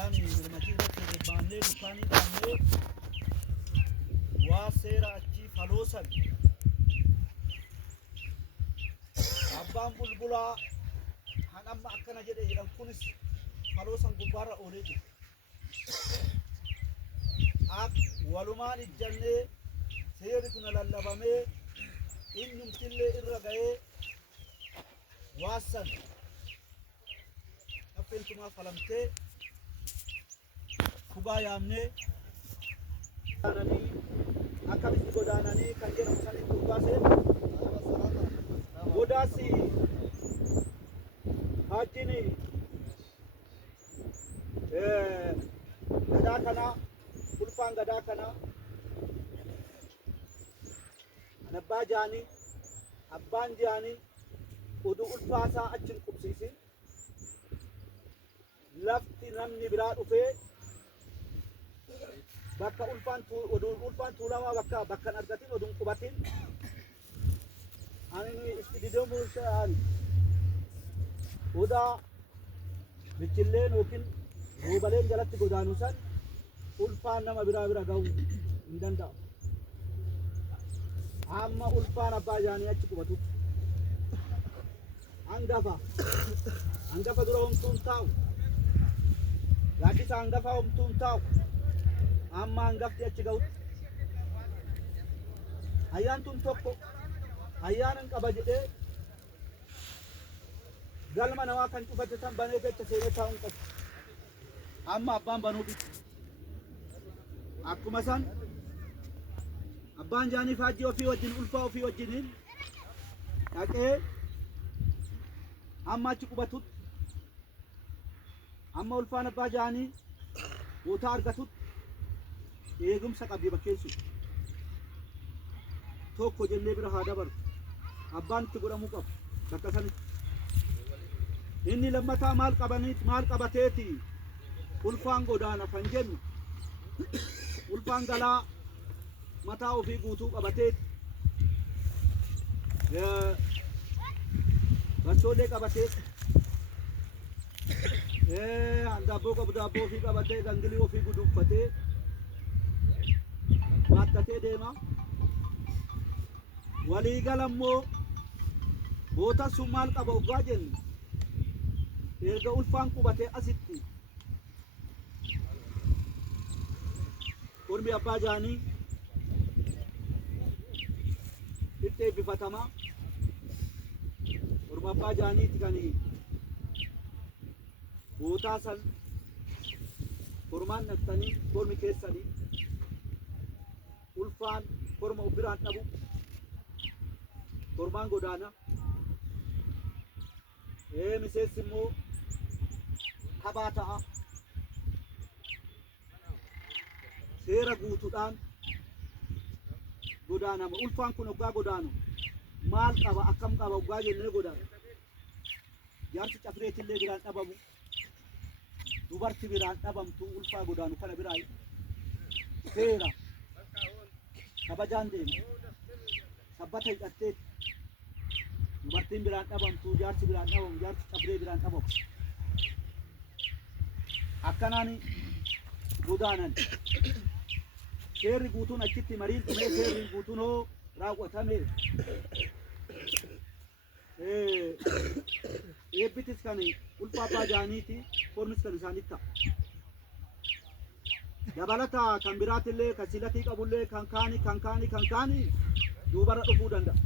يعني المدينة الربانية دكاني دامني واسيرا أتشي فلوسا أبان بلبلا هنأما أكنا جده يلان كنس فلوسا قبارة أوليجي أك ولمان الجنة سيرتنا للبامي إن نمتلي إرغاية واسن أفلتما فلمتي kuba yaamne anani akamitti godaananii kan jedhamu sanii turbaase godaasi hajjini gadaa kana ulfaan gadaa kana anabbaa jaanii abbaan jaanii oduu ulfaasaa achin qubsiisin lafti namni biraa dhufee bakka ulfaan tuulamaa bakka argatin oduun qubatin ani istidiyoomuu sa'an odaa bichilleen yookiin roobaleen jalatti godaanu san ulfaan nama biraa bira ga'uu hin danda'u. Amma ulfaan abbaa jaanii achi qubatu hangafa dura homtuun taa'u gaaddisa hangafa homtuun taa'u. Amma hangafti achi ga'utti ayyaan tun tokko ayyaanan qaba jedhee galma namaa kan cufate san banee keessa seenee taa'uun qabu. Amma abbaan banuufi akkuma san abbaan jaanii faajjii ofii wajjin ulfaa ofii wajjiniin dhaqee amma achi qubatutti amma ulfaan abbaa jaanii bootaa argatutti eegumsa qabdi bakkeessu tokko jennee bira haa dabaru abbaan itti godhamuu qabu bakka sanitti inni lammataa maal qabateeti ulfaan godaana kan jennu ulfaan galaa mataa ofii guutuu qabateeti bantoolee qabateeti daabboo qabu daabboo ofii qabatee gangilii ofii guduunfatee baattatee deema walii galammoo boota sun maal qaba oggaa jennu erga ulfaan qubatee asitti ormi abbaa jaanii itti eebbifatama orma abbaa jaaniiti kan bootaa san kormaan naqxanii kormi keessanii ulfaan korma biraan dhabu kormaan godaana miseensi immoo habaa ta'a seera guutuudhaan godaanama ulfaan kun oggaa godaanu maal qaba akkam qaba oggaa jennee godaana jaarsi cafreetillee biraan dhabamu dubarti biraan dhabamtu ulfaa godaanu kana biraa seera kabajaan deemu sabbata hidhattee dubartiin biraan dhabamtu jaarsi biraan dhabamu jaarsi cabree biraan dhabamu akkanaan godaanan seerri guutuun achitti mariin dhumee seerri guutuun hoo raawwatame eebbitis kan ulfaa abbaa jaaniiti kormis kan isaanitti ta'a. Dabalata kan biraatillee kan silatii qabullee kan kaani duubarra dhufuu danda'a.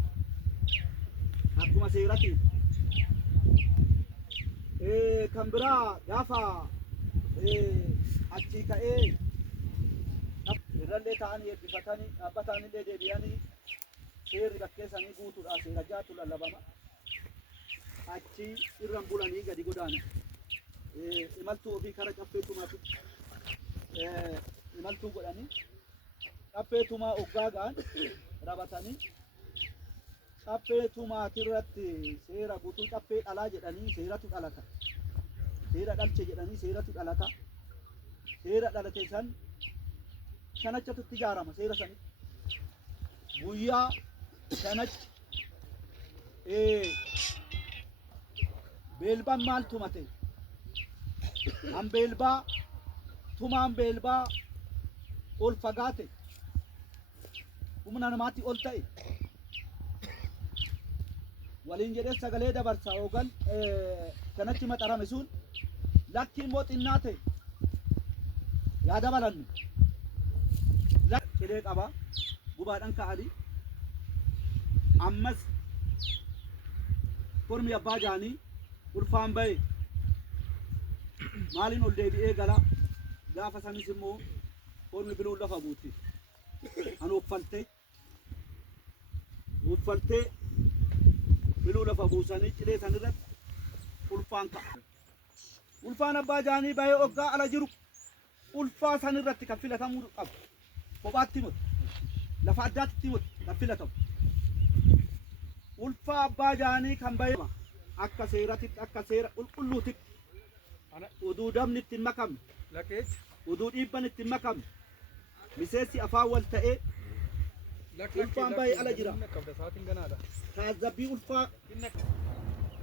Akkuma seeratiin. Kan biraa gaafa achii ka'ee irrallee ta'anii eebbifatanii dhaabbataanillee deebi'anii seerri bakkeessanii guutuudhaan seera jaatu lallabama. Achi irran bulanii gadi godaana. Imaltuu ofii kara caffeetumaatu imaltuu godhanii caffeetumaa oggaagaan rabatanii caffeetumaatirratti seera guutuu caffee dhalaa jedhanii seeratu dhalata. Seera dhalche jedhanii seeratu dhalata. Seera dhalate san shanachatu itti ijaarama seera sanii. Guyyaa shanachi beelbaan maal tumate? An beelbaa tumaan beelbaa ol fagaate humna namaatti ol ta'e waliin jedhee sagalee dabarsa hoogan kanatti maxarame sun lakki immoo xinnaa ta'e yaa dabalannu jedhee qaba gubaadhaan ka'anii ammas kormi abbaa jaanii ulfaan bahe maaliin ol deebi'ee gala gaafa sanis immoo kormi biluun lafa buuti an uffaltee biluu lafa buusanii cidee sanirratti ulfaan ka'a. Ulfaan abbaa jaanii bahee oggaa ala jiru ulfaa sanirratti kan filatamuu qabu. Kophaatti miti lafa addaatti miti kan filatamu. Ulfaa abbaa jaanii kan bahee akka seeratitti akka seera qulqulluutitti uduu dabni itti hin makamne uduu dhiibban itti hin makamne miseensi afaan wal ta'ee ulfaan bahee ala jira. Taazabbii ulfaa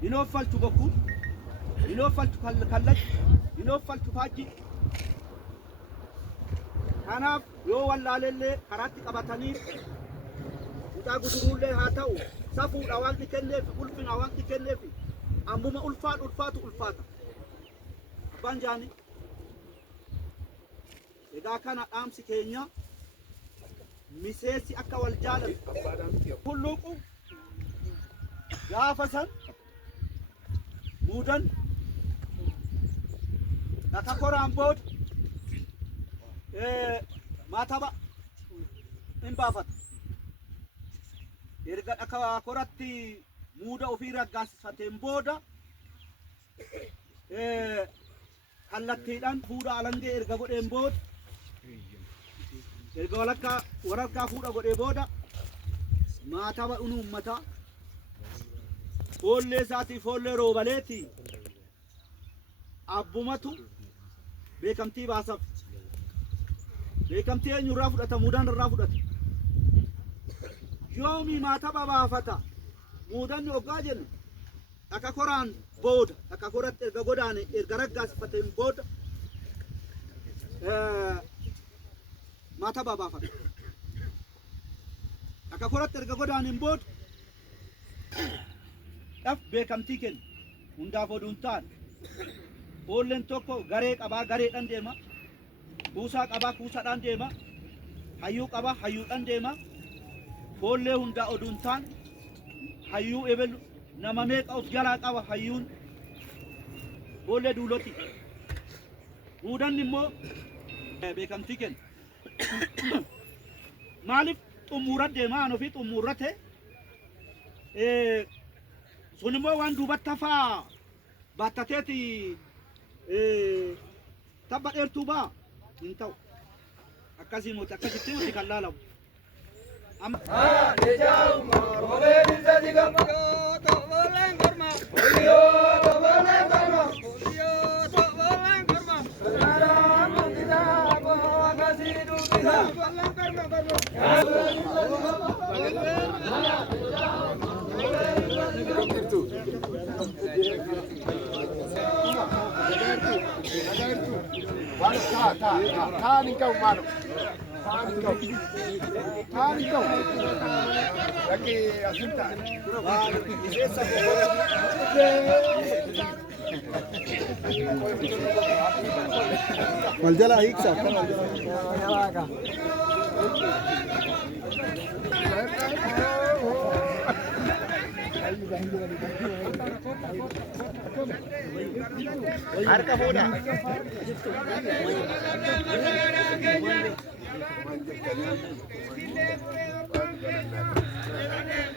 inoffalchu bokkuu inoffalchu kallachi inoffalchu faajji kanaaf yoo wallaalellee karaatti qabatanii mucaa guduruullee haa ta'u safuudha waaqni kenneef ulfina waaqni kenneef ammuma ulfaatu ulfaata abbaan jaanii egaa kana dhaamsi keenya miseensi akka wal jaalatu hulluuqu gaafa san muudan akka koraan booda maataba hin baafata erga akka koratti muuda ofii raggaasifateen booda kallattiidhaan fuudha alangee erga godheen booda erga walakkaa fuudha godhee booda maataba uummataa foollee isaatii foollee roobaleeti abbumatu beekamtii baasaaf beekamtii eenyurraa fudhata muudaan irraa fudhata yoomii maataba baafata muudanni oggaa jennu akka koraan booda akka koratti erga godaane erga raggaasifateen booda maataba baafata akka koratti erga godaaneen booda dhaf beekamtii kenna hundaaf oduun taane foolleen tokko garee qabaa gareedhaan deema kuusaa qabaa kuusaadhaan deema hayyuu qabaa hayyuudhaan deema foollee hundaa oduun taane hayyuu ebelu nama meeqa of jalaa qaba hayyuun foollee duuloti muudanni immoo beekamtii kenna maaliif xumuura deemaa an ofii xumuurate sun immoo waan duubatti hafaa baattateeti tabba dheertuu baa hin ta'u akkasii moti akkasitti moti kan laalamu. Taani kau mano, taani kau. Lagi asinta. Maljala hiksa. Harka boda.